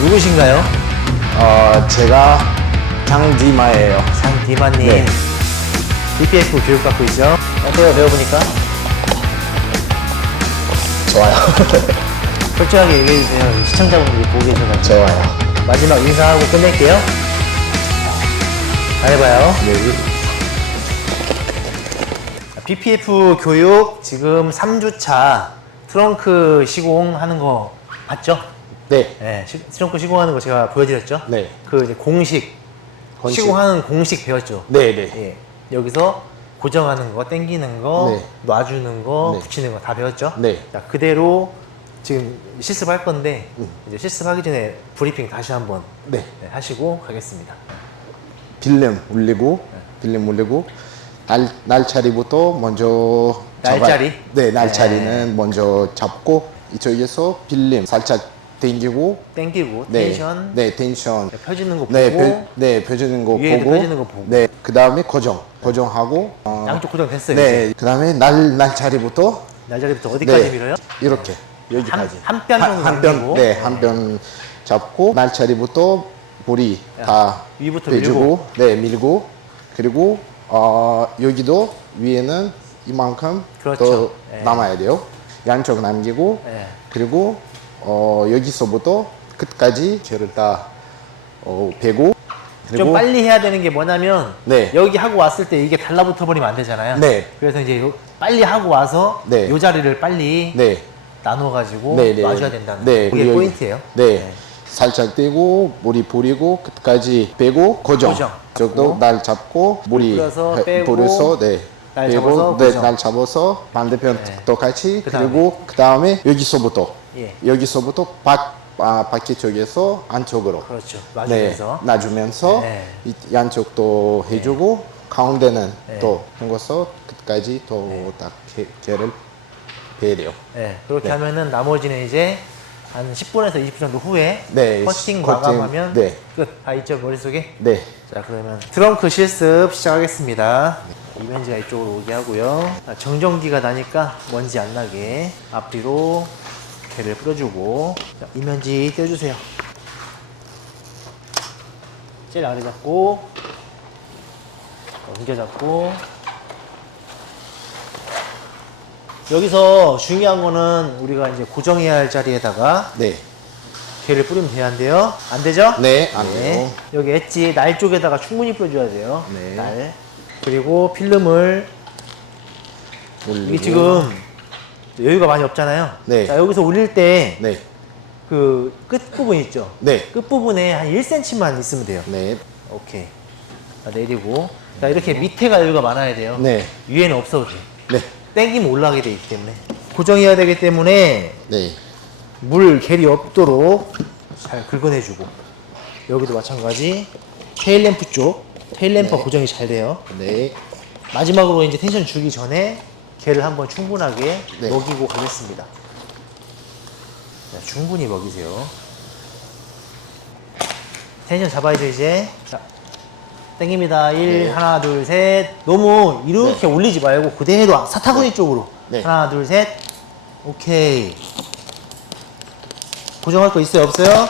누구신가요? 제가 장디마예요. 장디마님. 네. BPF 교육받고 있죠? 어때요, 배워보니까? 좋아요. 솔직하게 얘기해주세요. 시청자분들이 보고 계셔가지고. 좋아요. 마지막 인사하고 끝낼게요. 잘해봐요. 네. BPF 교육 지금 3주차 트렁크 시공하는 거 봤죠? 네. 네, 트렁크 시공하는 거 제가 보여드렸죠? 네. 그 이제 공식. 시공하는 공식 배웠죠? 네, 네. 예. 여기서 고정하는 거, 당기는 거, 네. 놔주는 거, 네. 붙이는 거 다 배웠죠? 네. 자, 그대로 지금 실습할 건데 이제 실습하기 전에 브리핑 다시 한번 네. 하시고 가겠습니다. 필름 올리고 날짜리부터 먼저 날짜리? 네, 날짜리는 먼저 잡고 이쪽에서 필름 살짝 당기고 당기고 네, 텐션, 네, 텐션 펴지는 거 보고 네, 펴지는 거 위에도 보고 펴지는 거 보고. 네, 그다음에 고정하고 양쪽 고정 됐어요. 이제. 네, 그다음에 날짜리부터 날짜리부터 어디까지 네, 밀어요? 이렇게 여기까지 한 뼘 정도 당기고. 네, 한 뼘 잡고 날짜리부터 볼이 다 위부터 빼주고 네, 밀고 그리고 여기도 위에는 이만큼 그렇죠. 더 네. 남아야 돼요. 양쪽 남기고 네. 그리고 여기서부터 끝까지 쟤를 다 빼고 그리고 좀 빨리 해야 되는 게 뭐냐면 네. 여기 하고 왔을 때 이게 달라붙어 버리면 안 되잖아요. 네. 그래서 이제 빨리 하고 와서 네. 이 자리를 빨리 네. 나눠 가지고 네, 네. 놔줘야 된다는 네, 그게 여기. 포인트예요. 네. 살짝 떼고 물이 뿌리고 끝까지 빼고 고정. 고정. 저도 날 잡고 물이 뿌려서 빼고, 뿌려서 네. 날 빼고 잡아서 네, 고정. 날 잡아서 반대편 네. 똑같이 그다음에. 그리고 그다음에 여기서부터 예. 바퀴 쪽에서 안쪽으로 그렇죠. 네, 놔주면서 놔주면서 네. 이 양쪽도 해주고 가운데는 네. 또 한거서 끝까지 또 딱 걔를 빼야 돼요. 네, 그렇게 네. 하면은 나머지는 이제 한 10분에서 20분 정도 후에 네, 커팅 커팅, 마감하면 네. 끝. 다 있죠, 머릿속에? 네. 자, 그러면 트렁크 실습 시작하겠습니다. 이면지가 이쪽으로 오게 하고요. 자, 정전기가 나니까 먼지 안 나게 앞뒤로 개를 뿌려주고, 자, 이면지 떼주세요. 제일 아래 잡고 옮겨 잡고. 여기서 중요한 거는 우리가 이제 고정해야 할 자리에다가 네. 개를 뿌리면 돼야 안 돼요? 안 되죠? 네, 안 돼요. 여기 엣지 날 쪽에다가 충분히 뿌려줘야 돼요. 네. 날. 그리고 필름을 올리고. 이게 지금 여유가 많이 없잖아요. 네. 자, 여기서 올릴 때 네. 그 끝부분 있죠? 네. 끝부분에 한 1cm만 있으면 돼요. 네. 오케이. 자, 내리고. 자, 이렇게 밑에가 여유가 많아야 돼요. 네. 위에는 없어도 돼. 네. 땡기면 올라가게 되기 때문에. 고정해야 되기 때문에 네. 물 겔이 없도록 잘 긁어내주고, 여기도 마찬가지 테일램프 쪽 테일램프 네. 고정이 잘 돼요. 네. 마지막으로 이제 텐션 주기 전에 겔을 한번 충분하게 네. 먹이고 가겠습니다. 자, 충분히 먹이세요. 텐션 잡아야죠. 이제 자, 땡깁니다. 1 네. 하나 둘 셋. 너무 이렇게 네. 올리지 말고 그대로 사타구니 쪽으로 네. 하나 둘 셋. 오케이. 고정할 거 있어요? 없어요?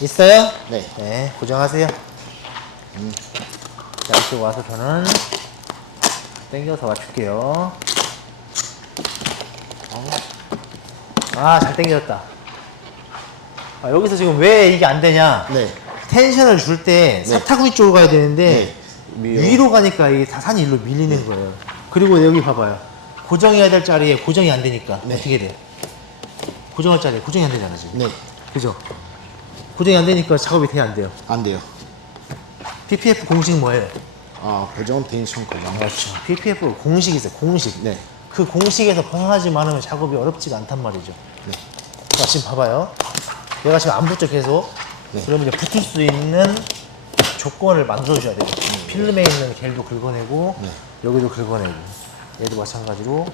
있어요? 네. 네, 고정하세요. 자, 이쪽 와서 저는 당겨서 맞출게요. 잘 당겨졌다. 여기서 지금 왜 이게 안 되냐? 네. 텐션을 줄 때 사타구니 쪽으로 가야 되는데 네. 위로 가니까 이 산이 일로 밀리는 거예요. 그리고 여기 봐봐요. 고정해야 될 자리에 고정이 안 되니까 어떻게 돼? 고정할 자리에 고정이 안 되잖아 지금. 네. 그죠? 고정이 안 되니까 작업이 돼야 안 돼요. 안 돼요. PPF 공식 뭐예요? 고정 텐션 고정. 그렇죠. PPF 공식이 있어요. 공식. 네. 그 공식에서 벗어나지 않으면 작업이 어렵지가 않단 말이죠. 네. 자, 지금 봐봐요. 얘가 지금 안 붙죠 계속. 네. 그러면 이제 붙을 수 있는 조건을 만들어줘야 돼요. 필름에 있는 겔도 긁어내고 네. 여기도 긁어내고 얘도 마찬가지로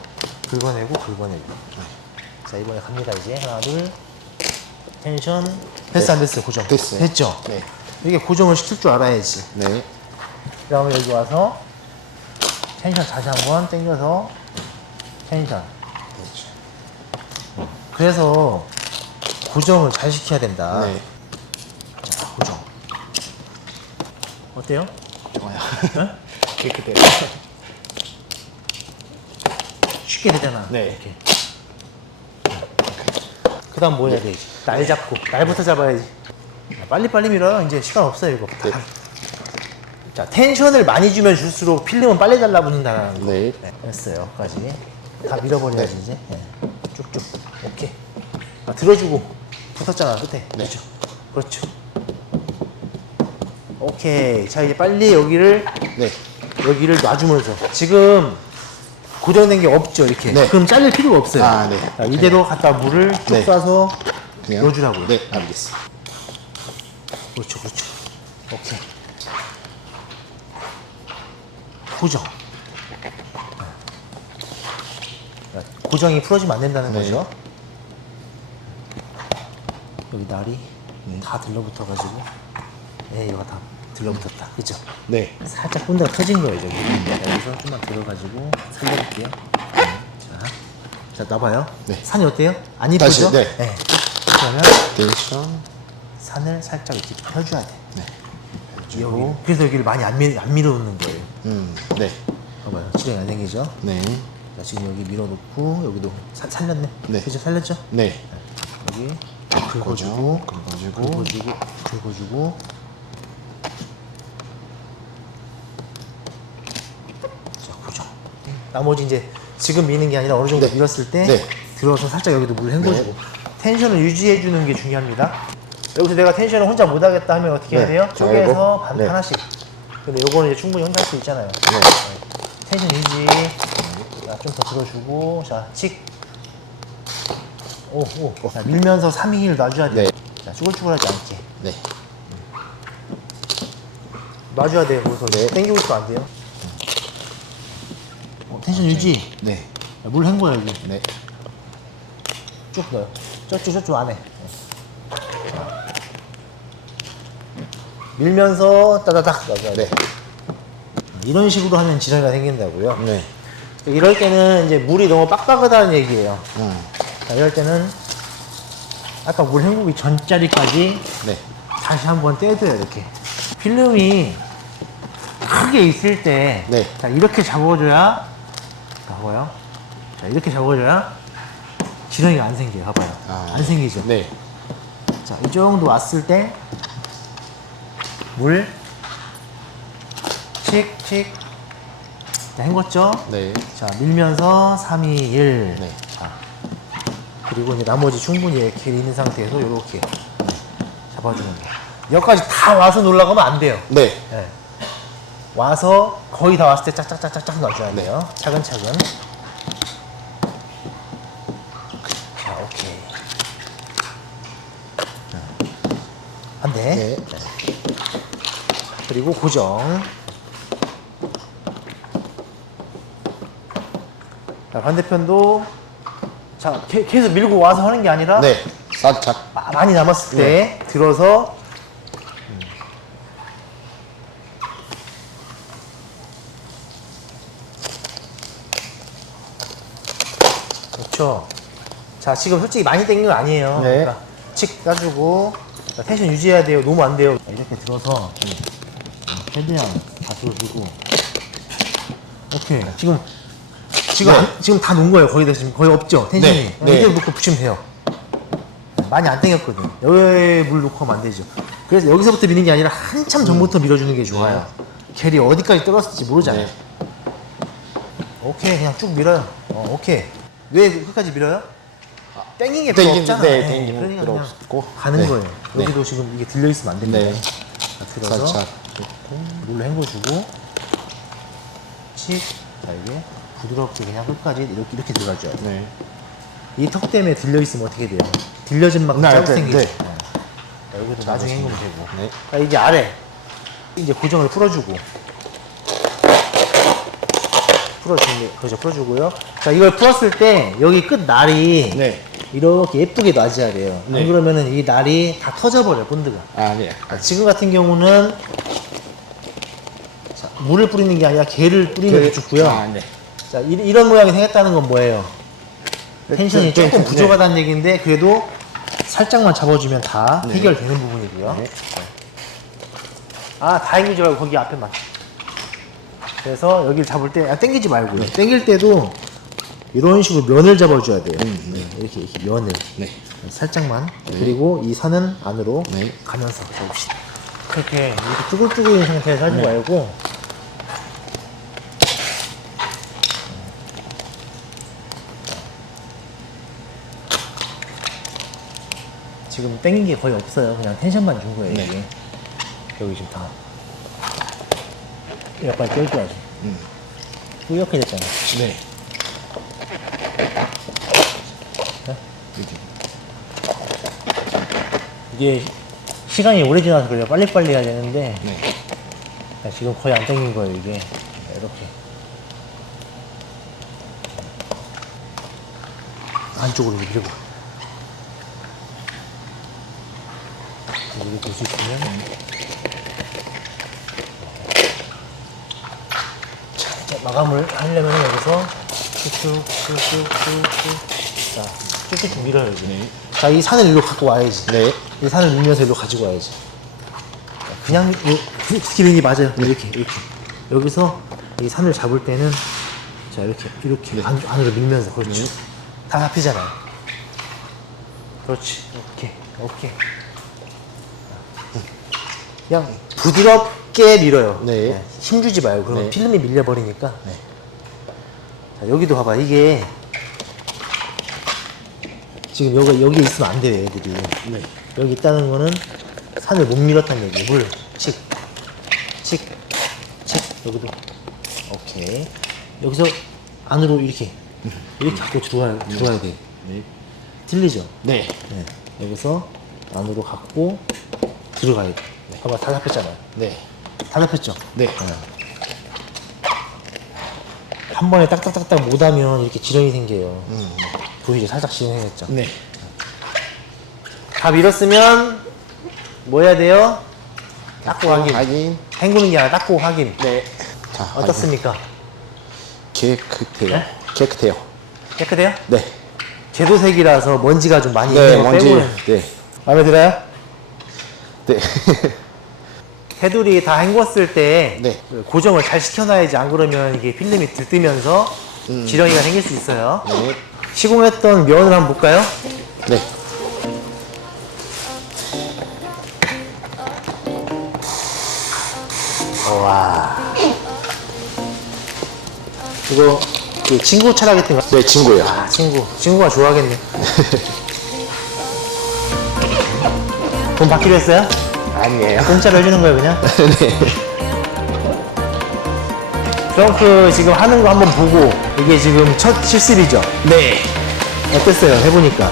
긁어내고 긁어내고. 자, 이번에 갑니다. 이제 하나 둘. 텐션 됐어. 네. 안 됐어요? 고정 됐어요. 됐죠? 네. 이게 고정을 시킬 줄 알아야지. 네. 그 다음에 여기 와서 텐션 다시 한번 당겨서 텐션. 그래서 고정을 잘 시켜야 된다. 네. 자, 고정. 어때요? 좋아요. 깨끗해요. 쉽게 되잖아. 네. 이렇게. 그 다음 뭐 해야 되지? 날 잡고. 날부터 잡아야지. 빨리빨리 밀어요. 이제 시간 없어요, 이거. 네. 자, 텐션을 많이 주면 줄수록 필름은 빨리 달라붙는다는 거. 네. 됐어요. 여기까지. 다 밀어버려야지, 이제. 네. 쭉쭉. 오케이. 들어주고. 붙었잖아, 끝에. 네. 그렇죠. 그렇죠. 오케이. 자, 이제 빨리 여기를 네. 놔주면서. 지금 고정된 게 없죠, 이렇게. 네. 그럼 잘릴 필요가 없어요. 아, 네. 자, 이대로 갖다 물을 쭉 네. 쏴서 그냥? 넣어주라고요. 네, 알겠습니다. 그렇죠, 그렇죠. 오케이. 고정. 고정이 풀어지면 안 된다는 네. 거죠. 여기 날이 다 들러붙어가지고, 얘가 다 들러붙었다. 그죠? 네. 살짝 본드가 터진 거예요, 저기. 여기서 좀만 들어가지고 살려볼게요. 자, 놔봐요. 네. 산이 어때요? 안 다시, 이쁘죠? 네. 그러면 텐션. 산을 살짝 이렇게 펴줘야 돼. 네. 여기. 그래서 여기를 많이 안 밀어놓는 거예요. 네. 봐봐요. 지렁이 안 생기죠? 네. 자, 지금 여기 밀어놓고 여기도 살렸네. 네. 그죠? 살렸죠? 네. 여기 긁어주고, 긁어주고. 긁어주고. 자, 고정. 나머지 이제 지금 미는 게 아니라 어느 정도 네. 밀었을 때 네. 들어서 살짝 여기도 물 헹궈주고. 텐션을 유지해주는 게 중요합니다. 여기서 내가 텐션을 혼자 못하겠다 하면 어떻게 해야 네. 돼요? 쪼개서 알고. 네. 하나씩. 근데 요거는 이제 충분히 혼자 할 수 있잖아요. 네. 텐션 유지. 자, 좀 더 들어주고. 자, 칙. 오. 자, 밀면서 3일 놔줘야 돼. 네. 자, 쭈글쭈글하지 않게. 네. 놔줘야 돼요. 거기서 땡기고 있으면 안 돼요. 텐션 유지. 네. 자, 물 헹궈요, 여기. 네. 쭉 넣어요. 저쪽 안에. 밀면서 따다닥 놔줘야 돼. 네. 이런 식으로 하면 지렁이가 생긴다고요. 네. 이럴 때는 이제 물이 너무 빡빡하다는 얘기예요. 자, 이럴 때는 아까 물 헹구기 전자리까지 네. 다시 한번 떼줘요, 이렇게. 필름이 크게 있을 때, 네. 자, 이렇게 잡아줘야, 봐봐요. 자, 이렇게 잡아줘야 지렁이가 안 생겨요. 봐봐요. 아. 안 생기죠? 네. 자, 이 정도 왔을 때, 물, 칙. 자, 헹궜죠? 네. 자, 밀면서 3, 2, 1. 네. 자, 그리고 이제 나머지 충분히 이렇게 있는 상태에서 이렇게 잡아주는 거. 여기까지 다 와서 놀라가면 안 돼요. 네. 네. 와서 거의 다 왔을 때 짝짝짝짝짝 넣어줘야 네. 돼요. 차근차근. 자, 오케이. 반대. 네. 그리고 고정. 자, 반대편도 자, 계속 밀고 와서 하는 게 아니라 네. 살짝. 많이 남았을 때 들어서 그렇죠. 자, 지금 솔직히 많이 당긴 건 아니에요. 네. 그러니까 칙 따주고 자, 텐션 유지해야 돼요. 너무 안 돼요. 자, 이렇게 들어서 최대한 다 들어주고 오케이. 지금 지금 다 놓은 거예요. 거의 다 지금 거의 없죠. 텐션이. 네. 네. 이대로 놓고 붙이면 돼요. 많이 안 당겼거든. 여기에 물 놓고 하면 안 되죠. 그래서 여기서부터 미는 게 아니라 한참 전부터 밀어주는 게 좋아요. 겔이 어디까지 떨어졌을지 모르잖아요. 네. 오케이, 그냥 쭉 밀어요. 오케이. 왜 끝까지 밀어요? 땡긴 게 필요 없잖아. 네, 땡기는 그러니까 필요 그냥 없고. 가는 네. 거예요. 네. 여기도 지금 이게 들려있으면 안 됩니다. 네. 자, 들어서 살짝. 물로 헹궈주고 칙. 자, 이게 부드럽게 그냥 끝까지 이렇게 들어가줘야 돼. 네. 이 턱 때문에 들려있으면 어떻게 돼요? 들려진 만큼 네, 짧게 네, 생기죠. 네. 자, 여기도 나중에 헹구면 되고. 네. 자, 이제 아래. 이제 고정을 풀어주고. 풀어주고요. 자, 이걸 풀었을 때 여기 끝 날이 네. 이렇게 예쁘게 놔줘야 돼요. 네. 안 그러면은 이 날이 다 터져버려요, 본드가. 아, 네. 자, 지금 같은 경우는 자, 물을 뿌리는 게 아니라 게를 뿌리는 게 좋고요. 아, 네. 자, 이런 모양이 생겼다는 건 뭐예요? 텐션이 좀, 조금 네. 부족하다는 얘기인데 그래도 살짝만 잡아주면 다 네. 해결되는 부분이고요. 네. 아, 다 당기지 말고 거기 앞에만. 그래서 여기를 잡을 때 당기지 말고요. 당길 때도 이런 식으로 면을 잡아줘야 돼요. 네, 이렇게 면을. 네. 살짝만. 그리고 이 선은 안으로 네. 가면서 잡읍시다. 이렇게 쭈글쭈글인 상태에서 하지 말고 지금 당긴 게 거의 없어요. 그냥 텐션만 준 거예요. 이게. 여기 지금 다 약간 껴줘야죠. 뿌옇게 됐잖아. 네. 이게 시간이 오래 지나서 그래요. 빨리빨리 해야 되는데 네. 지금 거의 안 당긴 거예요. 이게 이렇게 안쪽으로 밀고 여기 볼 수 있으면 자, 마감을 하려면 여기서 쭉쭉쭉쭉쭉 자, 쭉쭉 밀어요. 이제. 네. 자, 이 산을 일로 갖고 와야지. 네. 이 산을 밀면서 일로 가지고 와야지. 그냥 스키링이 맞아요. 이렇게 여기서 이 산을 잡을 때는 자 이렇게 안으로 밀면서 그렇죠. 다 잡히잖아요. 그렇지. 오케이. 그냥 부드럽게 밀어요. 네. 힘주지 말고 그러면 네. 필름이 밀려버리니까. 자, 여기도 봐봐. 이게 지금 여기 있으면 안 돼요, 애들이. 네. 여기 있다는 거는 산을 못 밀었다는 얘기예요. 물, 칙, 여기도. 오케이. 여기서 안으로 이렇게 갖고 들어와야 돼. 네. 틀리죠? 네. 네. 여기서 안으로 갖고 들어가야 돼. 봐봐, 다 잡혔잖아요. 네. 다 잡혔죠? 네. 한 번에 딱딱딱딱 못하면 이렇게 지렁이 생겨요. 보이죠? 살짝 지렁이 생겼죠? 네. 다 밀었으면 뭐 해야 돼요? 닦고 확인. 확인. 헹구는 게 아니라 닦고 확인. 네. 자, 어떻습니까? 깨끗해요. 네? 깨끗해요. 깨끗해요? 네. 제도색이라서 먼지가 좀 많이 네, 있는 거 먼지. 빼고는. 네. 마음에 들어요? 네. 테두리 다 헹궜을 때 네. 고정을 잘 시켜놔야지. 안 그러면 이게 필름이 들뜨면서 지렁이가 생길 수 있어요. 네. 시공했던 면을 한번 볼까요? 네. 와. 이거 그 친구 차량했던 거? 네, 친구예요. 아, 친구가 좋아하겠네. 돈 받기로 했어요? 아니에요. 공짜로 해주는 거예요, 그냥? 네. 트렁크 지금 하는 거 한번 보고, 이게 지금 첫 실습이죠? 네. 어땠어요? 해보니까.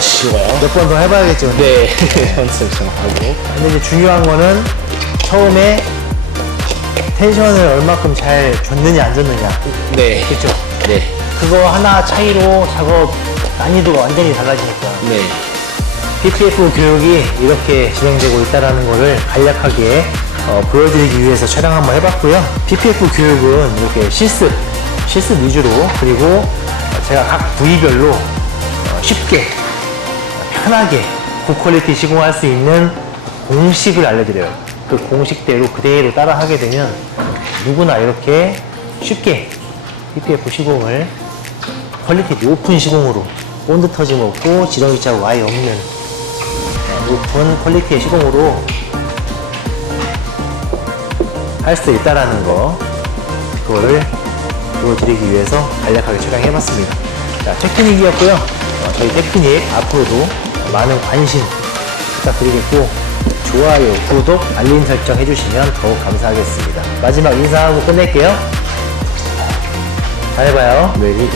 쉬워요. 몇 번 더 해봐야겠죠? 네. 연습 좀 하고. 근데 이제 중요한 거는 처음에 텐션을 얼마큼 잘 줬느냐, 안 줬느냐. 네. 그쵸? 네. 그거 하나 차이로 작업 난이도가 완전히 달라지니까. 네. PPF 교육이 이렇게 진행되고 있다는 것을 간략하게 보여드리기 위해서 촬영 한번 해봤고요. PPF 교육은 이렇게 실습 위주로, 그리고 제가 각 부위별로 쉽게 편하게 고퀄리티 시공할 수 있는 공식을 알려드려요. 그 공식대로 그대로 따라 하게 되면 누구나 이렇게 쉽게 PPF 시공을 퀄리티 높은 시공으로 본드 터짐 없고 지렁이 자국 아예 없는 높은 퀄리티의 시공으로 할 수 있다라는 거, 그거를 보여드리기 위해서 간략하게 촬영해봤습니다. 자, 테크닉이었고요. 저희 테크닉 앞으로도 많은 관심 부탁드리겠고, 좋아요, 구독, 알림 설정 해주시면 더욱 감사하겠습니다. 마지막 인사하고 끝낼게요. 잘 해봐요. 네.